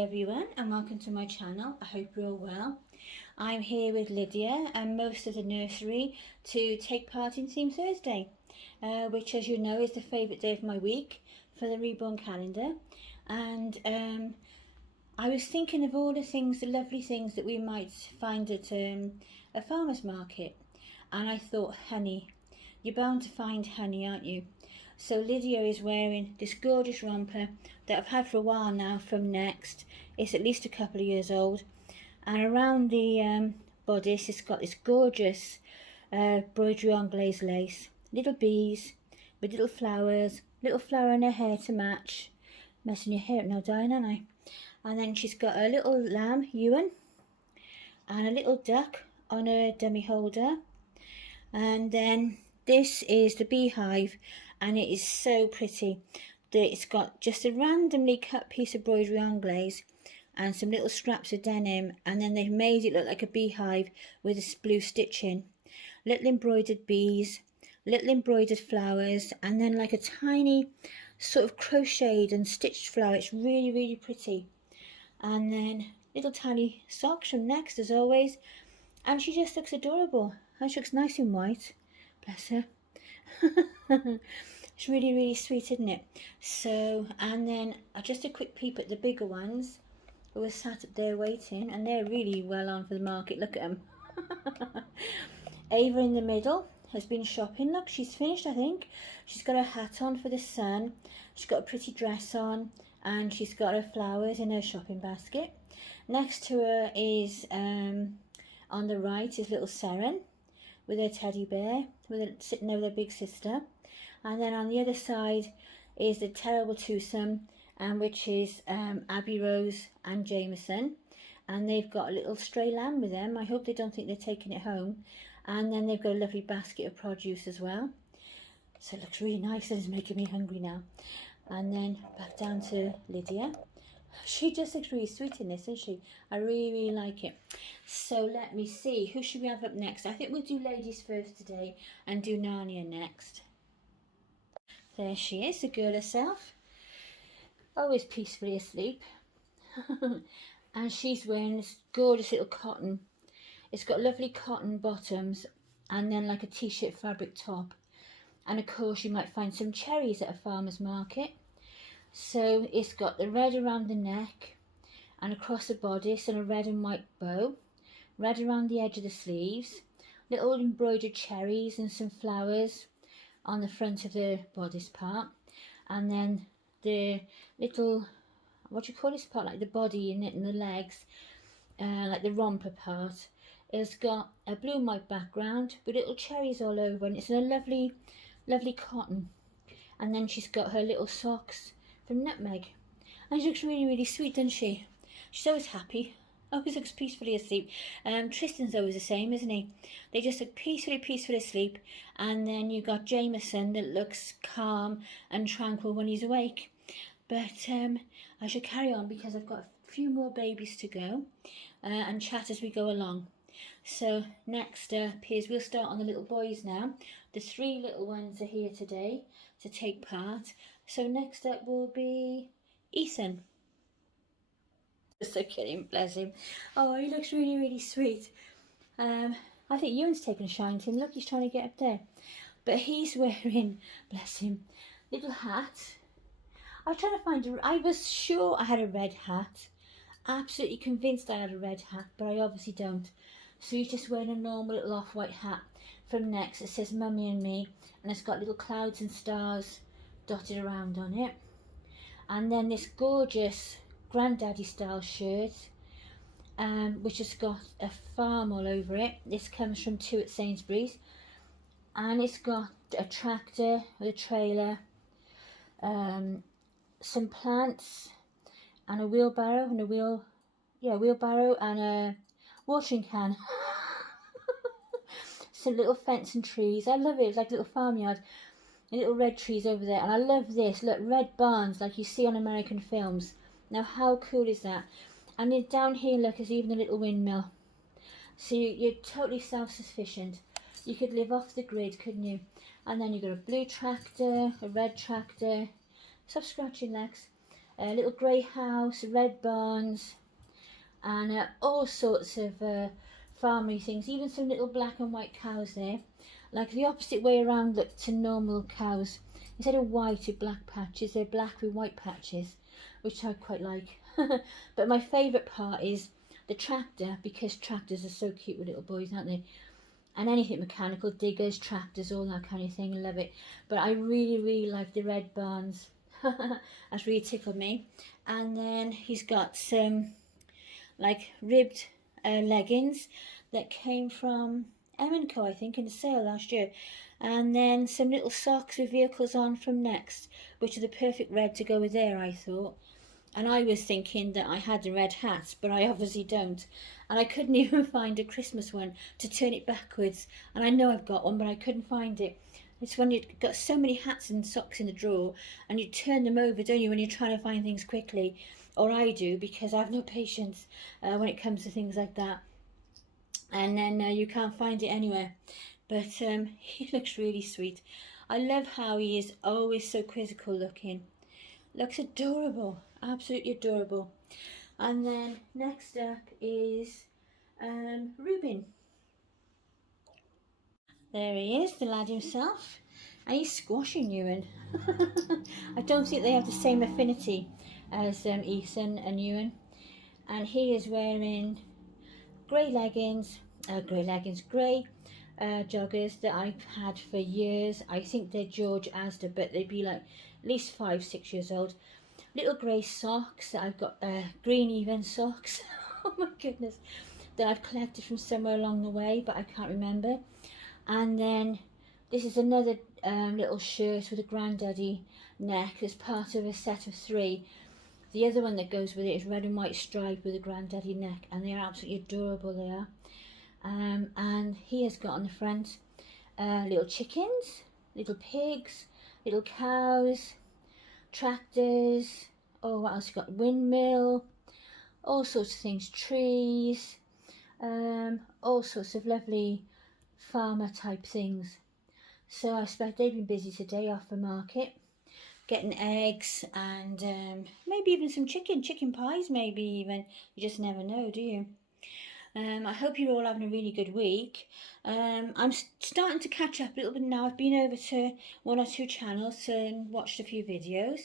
everyone, and welcome to my channel. I hope you're all well. I'm here with Lydia and most of the nursery to take part in Theme Thursday, which, as you know, is the favourite day of my week for the reborn calendar. And I was thinking of all the things, the lovely things that we might find at a farmer's market, and I thought, honey, you're bound to find honey, aren't you? So Lydia is wearing this gorgeous romper that I've had for a while now from Next. It's at least a couple of years old, and around the bodice it's got this gorgeous broderie anglaise lace, little bees with little flowers, little flower in her hair to match. Messing your hair up now, darling, aren't I? And then she's got a little lamb, Ewan, and a little duck on her dummy holder. And then this is the beehive, and it is so pretty. It's got just a randomly cut piece of broderie anglaise and some little scraps of denim, and then they've made it look like a beehive with a blue stitching. Little embroidered bees, little embroidered flowers, and then like a tiny sort of crocheted and stitched flower. It's really, really pretty. And then little tiny socks from Next, as always. And she just looks adorable. And she looks nice in white. Bless her. It's really, really sweet, isn't it? So, and then just a quick peep at the bigger ones who are sat up there waiting, and they're really well on for the market. Look at them. Ava in the middle has been shopping. Look, she's finished, I think. She's got her hat on for the sun. She's got a pretty dress on, and she's got her flowers in her shopping basket. Next to her is, on the right, is little Seren with her teddy bear, sitting over their big sister. And then on the other side is the terrible twosome, which is Abby Rose and Jameson. And they've got a little stray lamb with them. I hope they don't think they're taking it home. And then they've got a lovely basket of produce as well. So it looks really nice, and it's making me hungry now. And then back down to Lydia. She just looks really sweet in this, doesn't she? I really, really like it. So let me see. Who should we have up next? I think we'll do ladies first today and do Narnia next. There she is, the girl herself. Always peacefully asleep. And she's wearing this gorgeous little cotton. It's got lovely cotton bottoms and then like a t-shirt fabric top. And of course you might find some cherries at a farmer's market. So it's got the red around the neck and across the bodice, and a red and white bow, red around the edge of the sleeves, little embroidered cherries and some flowers on the front of the bodice part, and then the little, what do you call this part, like the body in it and the legs, like the romper part, has got a blue and white background with little cherries all over, and it's in a lovely, lovely cotton. And then she's got her little socks from Nutmeg, and she looks really, really sweet, doesn't she? She's always happy, always looks peacefully asleep. Tristan's always the same, isn't he? They just look peacefully asleep. And then you've got Jameson that looks calm and tranquil when he's awake. But I should carry on because I've got a few more babies to go and chat as we go along. So next up is, we'll start on the little boys now. The three little ones are here today to take part. So next up will be Ethan. Just so kidding, bless him. Oh, he looks really, really sweet. I think Ewan's taken a shine to him. Look, he's trying to get up there. But he's wearing, bless him, little hat. I was trying to find I was sure I had a red hat. Absolutely convinced I had a red hat, but I obviously don't. So he's just wearing a normal little off-white hat from Next. It says Mummy and Me, and it's got little clouds and stars dotted around on it. And then this gorgeous granddaddy style shirt, which has got a farm all over it. This comes from Two at Sainsbury's, and it's got a tractor with a trailer, some plants, and a wheelbarrow and wheelbarrow and a watering can. Some little fence and trees. I love it. It's like a little farmyard. Little red trees over there. And I love this. Look, red barns like you see on American films. Now how cool is that? And then down here, look, there's even a little windmill. So you're totally self-sufficient. You could live off the grid, couldn't you? And then you've got a blue tractor, a red tractor. Stop scratching, Lex. a little grey house, red barns, and all sorts of farmery things, even some little black and white cows there, like the opposite way around look to normal cows. Instead of white with black patches, they're black with white patches, which I quite like. But my favourite part is the tractor, because tractors are so cute with little boys, aren't they? And anything mechanical, diggers, tractors, all that kind of thing, I love it. But I really like the red barns. That's really tickled me. And then he's got some like ribbed leggings that came from M&Co, I think, in the sale last year. And then some little socks with vehicles on from Next, which are the perfect red to go with there, I thought. And I was thinking that I had the red hats, but I obviously don't. And I couldn't even find a Christmas one to turn it backwards. And I know I've got one, but I couldn't find it. It's when you've got so many hats and socks in the drawer, and you turn them over, don't you, when you're trying to find things quickly. Or I do, because I have no patience when it comes to things like that. And then you can't find it anywhere. But he looks really sweet. I love how he is always so quizzical looking. Looks adorable, absolutely adorable. And then next up is Reuben. There he is, the lad himself, and he's squashing Ewan. I don't think they have the same affinity as Ethan and Ewan. And he is wearing grey joggers that I've had for years. I think they're George Asda, but they'd be like at least 5-6 years old. Little grey socks that I've got, green even socks. Oh my goodness, that I've collected from somewhere along the way, but I can't remember. And then this is another little shirt with a granddaddy neck as part of a set of 3. The other one that goes with it is red and white striped with a granddaddy neck, and they are absolutely adorable, they are. And he has got on the front little chickens, little pigs, little cows, tractors, oh, what else you got, windmill, all sorts of things, trees, all sorts of lovely farmer type things. So I expect they've been busy today off the market, getting eggs and maybe even some chicken pies, maybe even. You just never know, do you? I hope you're all having a really good week. I'm starting to catch up a little bit now. I've been over to 1 or 2 channels and watched a few videos.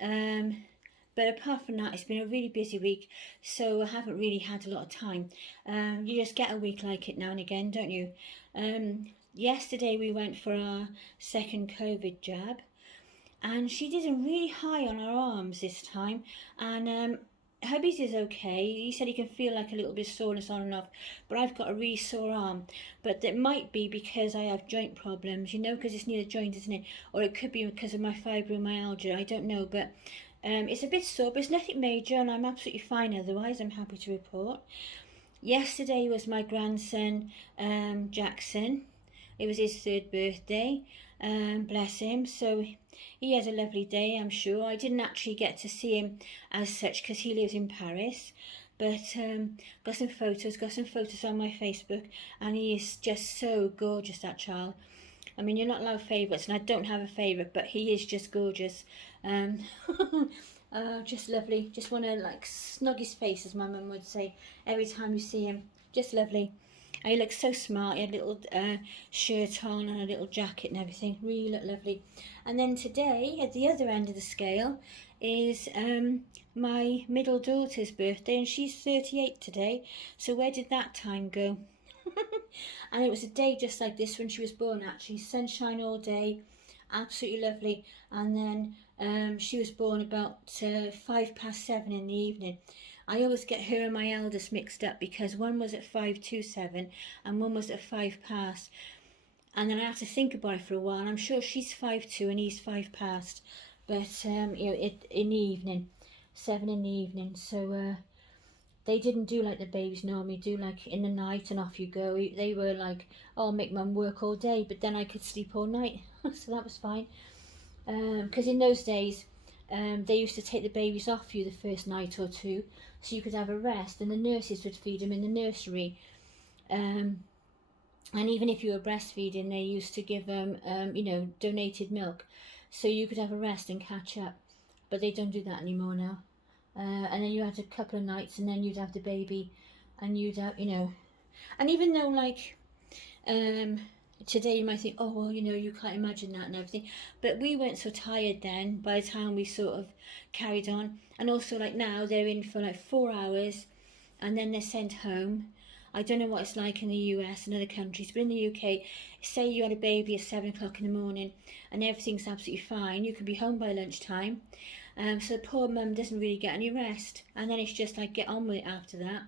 But apart from that, it's been a really busy week, so I haven't really had a lot of time. You just get a week like it now and again, don't you? Yesterday we went for our second COVID jab, and she did them really high on her arms this time, and hubby's is okay. He said he can feel like a little bit of soreness on and off, but I've got a really sore arm. But it might be because I have joint problems, you know, because it's near the joint, isn't it? Or it could be because of my fibromyalgia, I don't know, but it's a bit sore, but it's nothing major, and I'm absolutely fine otherwise, I'm happy to report. Yesterday was my grandson, Jackson. It was his 3rd birthday, bless him, so he had a lovely day, I'm sure. I didn't actually get to see him as such because he lives in Paris, but got some photos on my Facebook, and he is just so gorgeous, that child. I mean, you're not allowed favourites, and I don't have a favourite, but he is just gorgeous. Just lovely. Just want to like snug his face, as my mum would say, every time you see him. Just lovely. And he looks so smart. He had a little shirt on and a little jacket and everything. Really look lovely. And then today, at the other end of the scale, is my middle daughter's birthday, and she's 38 today. So where did that time go? And it was a day just like this when she was born, actually. Sunshine all day, absolutely lovely. And then she was born about 7:05 in the evening. I always get her and my eldest mixed up because one was at 5:27 and one was at 5 past. And then I have to think about it for a while. I'm sure she's 5:02 and he's 5 past. But you know, in the evening, 7 in the evening. So they didn't do like the babies normally do, like in the night and off you go. They were like, oh, make mum work all day, but then I could sleep all night. So that was fine. Because in those days, they used to take the babies off you the first night or two, so you could have a rest, and the nurses would feed them in the nursery. And even if you were breastfeeding, they used to give them, you know, donated milk, so you could have a rest and catch up. but they don't do that anymore now. And then you had a couple of nights, and then you'd have the baby, and you'd have, you know, and even though like today you might think, oh well, you know, you can't imagine that and everything, but we weren't so tired then by the time we sort of carried on. And also like now they're in for like 4 hours and then they're sent home. I don't know what it's like in the US and other countries, but in the UK, say you had a baby at 7 o'clock in the morning and everything's absolutely fine, you could be home by lunchtime. So the poor mum doesn't really get any rest, and then it's just like get on with it after that.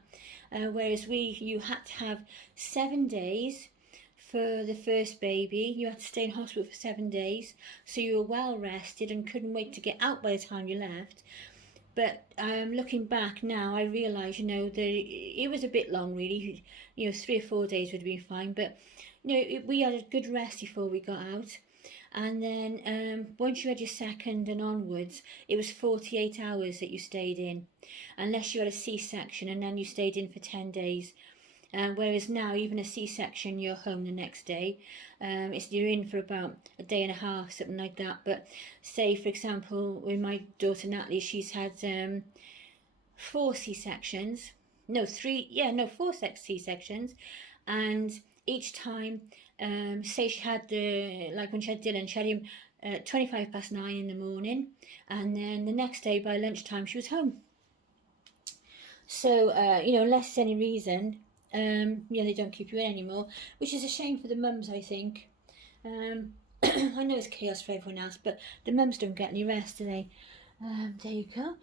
Whereas you had to have 7 days for the first baby. You had to stay in hospital for 7 days, so you were well rested and couldn't wait to get out by the time you left. But looking back now, I realise, you know, that it was a bit long really. You know, 3 or 4 days would have been fine, but you know, we had a good rest before we got out. And then once you had your second and onwards, it was 48 hours that you stayed in, unless you had a C-section, and then you stayed in for 10 days. Whereas now, even a C-section, you're home the next day. You're in for about a day and a half, something like that. But say, for example, with my daughter Natalie, she's had 4 C-sections. No, 3, yeah, no, 4 C-sections. And each time, say she had like when she had Dylan, she had him 9:25 in the morning, and then the next day by lunchtime she was home. So you know, unless there's any reason, yeah, they don't keep you in anymore, which is a shame for the mums, I think. I know it's chaos for everyone else, but the mums don't get any rest, do they? There you go.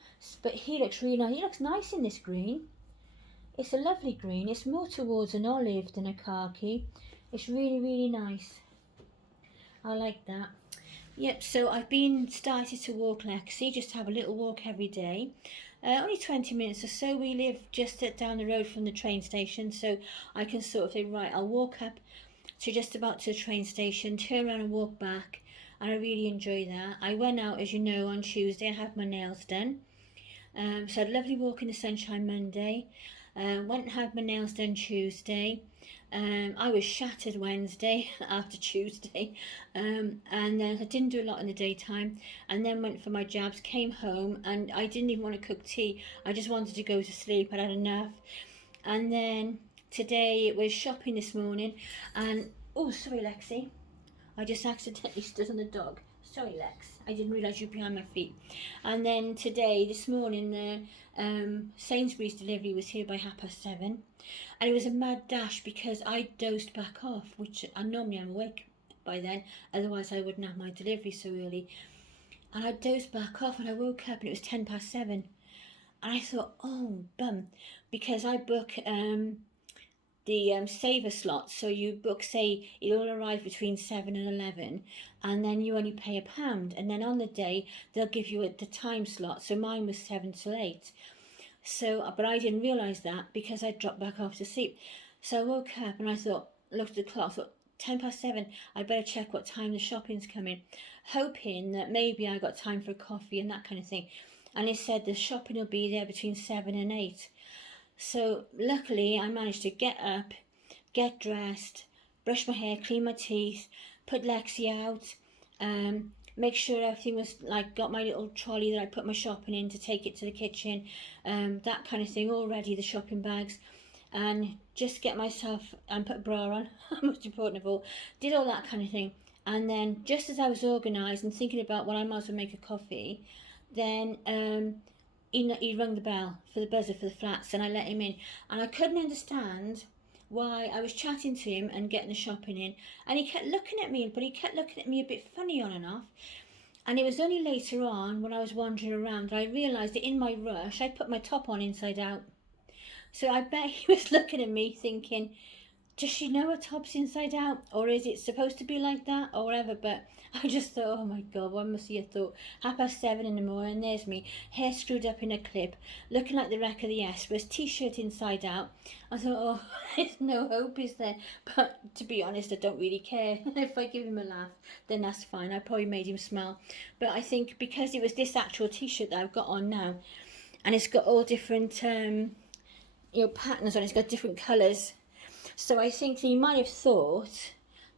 But he looks really nice. He looks nice in this green. It's a lovely green. It's more towards an olive than a khaki. It's really, really nice. I like that. Yep, so I've been started to walk Lexi, just have a little walk every day. Only 20 minutes or so. We live just down the road from the train station, so I can sort of think, right, I'll walk up to just about to the train station, turn around and walk back, and I really enjoy that. I went out, as you know, on Tuesday and had my nails done. So I had a lovely walk in the sunshine Monday. Went and had my nails done Tuesday. I was shattered Wednesday after Tuesday, and then I didn't do a lot in the daytime, and then went for my jabs, came home, and I didn't even want to cook tea. I just wanted to go to sleep. I'd had enough. And then today it was shopping this morning, and oh, sorry Lexi, I just accidentally stood on the dog. Sorry Lex, I didn't realise you were behind my feet. And then this morning, the Sainsbury's delivery was here by 7:30, and it was a mad dash because I dozed back off, which I normally am awake by then, otherwise I wouldn't have my delivery so early. And I dozed back off and I woke up and it was 7:10, and I thought, oh bum, because I book the saver slot, so you book, say it'll arrive between 7 and 11, and then you only pay £1, and then on the day they'll give you the time slot, so mine was 7 till 8. So, but I didn't realise that because I dropped back off to sleep. So I woke up and I thought, looked at the clock, thought 7:10, I better check what time the shopping's coming, hoping that maybe I got time for a coffee and that kind of thing. And it said the shopping will be there between 7 and 8. So luckily I managed to get up, get dressed, brush my hair, clean my teeth, put Lexi out, make sure everything was like, got my little trolley that I put my shopping in to take it to the kitchen, that kind of thing, all ready, the shopping bags, and just get myself and put a bra on, most important of all, did all that kind of thing. And then just as I was organised and thinking about, well, I might as well make a coffee, then he rung the bell for the buzzer for the flats, and I let him in, and I couldn't understand why. I was chatting to him and getting the shopping in, and he kept looking at me, but he kept looking at me a bit funny on and off. And it was only later on when I was wandering around that I realised that in my rush I put my top on inside out. So I bet he was looking at me thinking, does she know her top's inside out, or is it supposed to be like that, or whatever? But I just thought, oh my god, what must he have thought? 7:30 in the morning, and there's me, hair screwed up in a clip, looking like the wreck of the Esper's, t-shirt inside out. I thought, oh, there's no hope, is there? But to be honest, I don't really care. If I give him a laugh, then that's fine. I probably made him smile. But I think because it was this actual t-shirt that I've got on now, and it's got all different patterns on it, it's got different colours. So I think he might have thought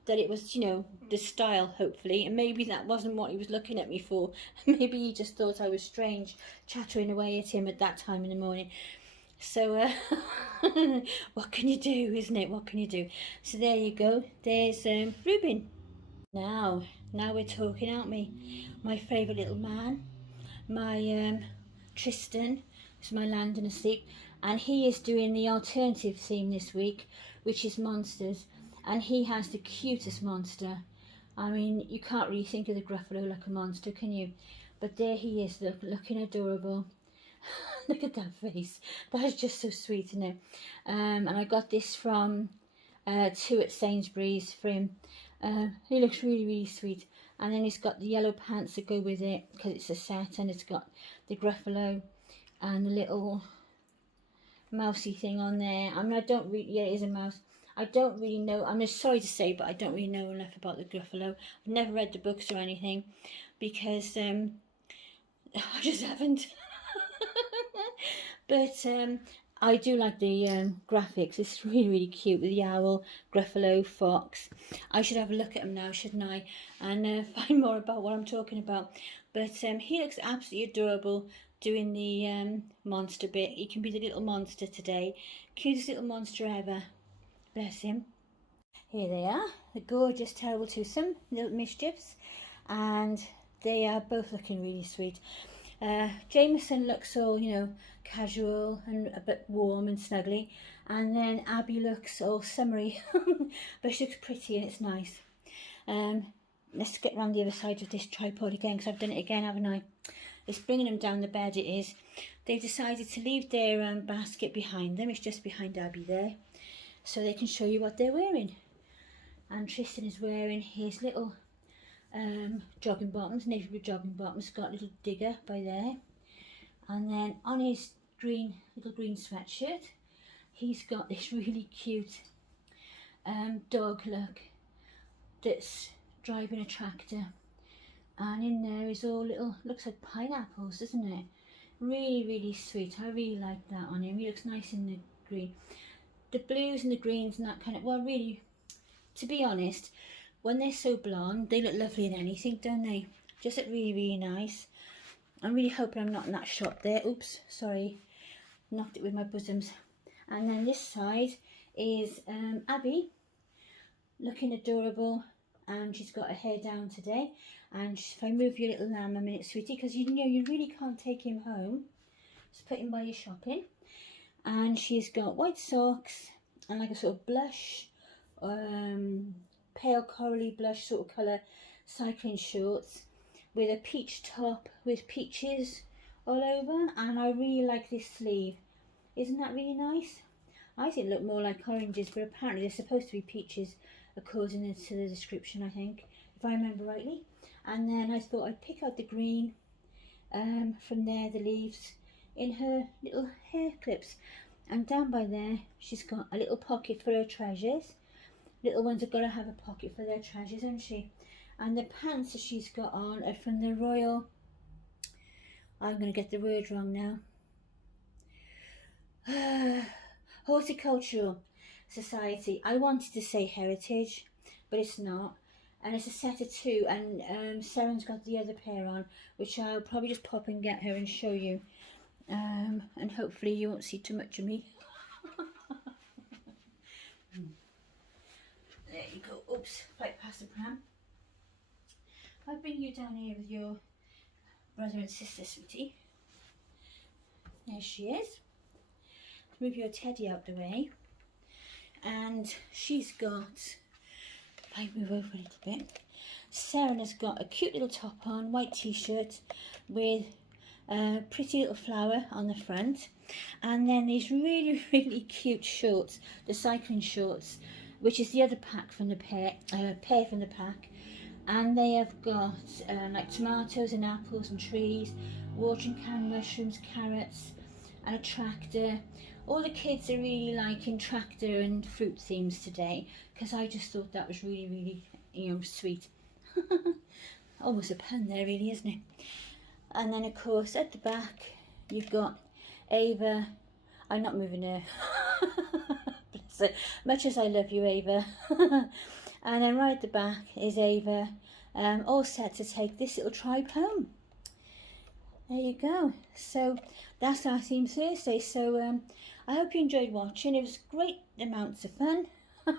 that it was, you know, the style, hopefully, and maybe that wasn't what he was looking at me for. Maybe he just thought I was strange, chattering away at him at that time in the morning. So what can you do, isn't it? What can you do? So there you go. There's Reuben. Now we're talking, aren't we? My favourite little man, my Tristan, is my Landon asleep, and he is doing the alternative theme this week, which is monsters, and he has the cutest monster. I mean, you can't really think of the Gruffalo like a monster, can you? But there he is, looking adorable. Look at that face. That is just so sweet, isn't it? And I got this from 2 at Sainsbury's for him. He looks really, really sweet. And then he's got the yellow pants that go with it, because it's a set, and it's got the Gruffalo and the little mousy thing on there. I mean, I don't really, yeah, it is a mouse. I don't really know, I'm just sorry to say, but I don't really know enough about the Gruffalo. I've never read the books or anything, because I just haven't. But I do like the graphics. It's really, really cute with the owl, Gruffalo, fox. I should have a look at them now, shouldn't I? And find more about what I'm talking about. But he looks absolutely adorable doing the monster bit. He can be the little monster today. Cutest little monster ever. Bless him. Here they are, the gorgeous terrible twosome little mischiefs. And they are both looking really sweet. Jameson looks all, you know, casual and a bit warm and snuggly, and then Abby looks all summery, but she looks pretty and it's nice. Let's get around the other side of this tripod again, because I've done it again, haven't I? It's bringing them down the bed, it is. They've decided to leave their basket behind them. It's just behind Abby there, so they can show you what they're wearing. And Tristan is wearing his little jogging bottoms, navy blue jogging bottoms, got a little digger by there, and then on his little green sweatshirt he's got this really cute dog look that's driving a tractor, and in there is all little, looks like pineapples, doesn't it? Really, really sweet. I really like that on him. He looks nice in the green, the blues and the greens and that kind of, well, really, to be honest, when they're so blonde, they look lovely in anything, don't they? Just look really, really nice. I'm really hoping I'm not in that shot there. Oops, sorry. Knocked it with my bosoms. And then this side is Abby, looking adorable. And she's got her hair down today. And if I move your little lamb a minute, sweetie, because you know you really can't take him home. Just put him by your shopping. And she's got white socks and like a sort of blush, pale corally blush sort of colour cycling shorts with a peach top with peaches all over, and I really like this sleeve. Isn't that really nice? I think it looked more like oranges, but apparently they're supposed to be peaches according to the description, I think, if I remember rightly. And then I thought I'd pick out the green from there, the leaves, in her little hair clips. And down by there she's got a little pocket for her treasures. Little ones have got to have a pocket for their treasures, haven't she? And the pants that she's got on are from the Royal, I'm going to get the word wrong now, Horticultural Society. I wanted to say heritage, but it's not. And it's a set of 2, and Sarah's got the other pair on, which I'll probably just pop and get her and show you. And hopefully you won't see too much of me. There you go. Oops, right past the pram. I'll bring you down here with your brother and sister, sweetie. There she is. Move your teddy out the way. And she's got, if I move over a little bit, Sarah has got a cute little top on, white t-shirt with a pretty little flower on the front. And then these really, really cute shorts, the cycling shorts, which is the other pack from the pair from the pack. And they have got like tomatoes and apples and trees, watering can, mushrooms, carrots, and a tractor. All the kids are really liking tractor and fruit themes today, because I just thought that was really, really, you know, sweet. Almost a pun there, really, isn't it? And then of course at the back you've got Ava. I'm not moving her. Bless her. Much as I love you, Ava. And then right at the back is Ava, all set to take this little tribe home. There you go. So that's our theme Thursday. So I hope you enjoyed watching. It was great amounts of fun.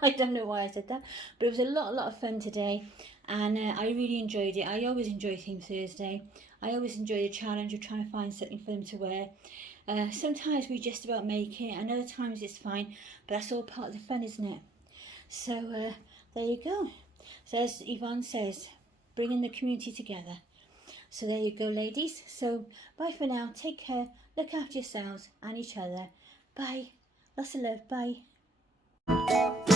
I don't know why I said that, but it was a lot of fun today, and I really enjoyed it. I always enjoy Theme Thursday. I always enjoy the challenge of trying to find something for them to wear. Sometimes we just about make it, and other times it's fine, but that's all part of the fun, isn't it? So there you go. So as Yvonne says, bringing the community together. So there you go, ladies. So bye for now. Take care. Look after yourselves and each other. Bye. Lots of love. Bye.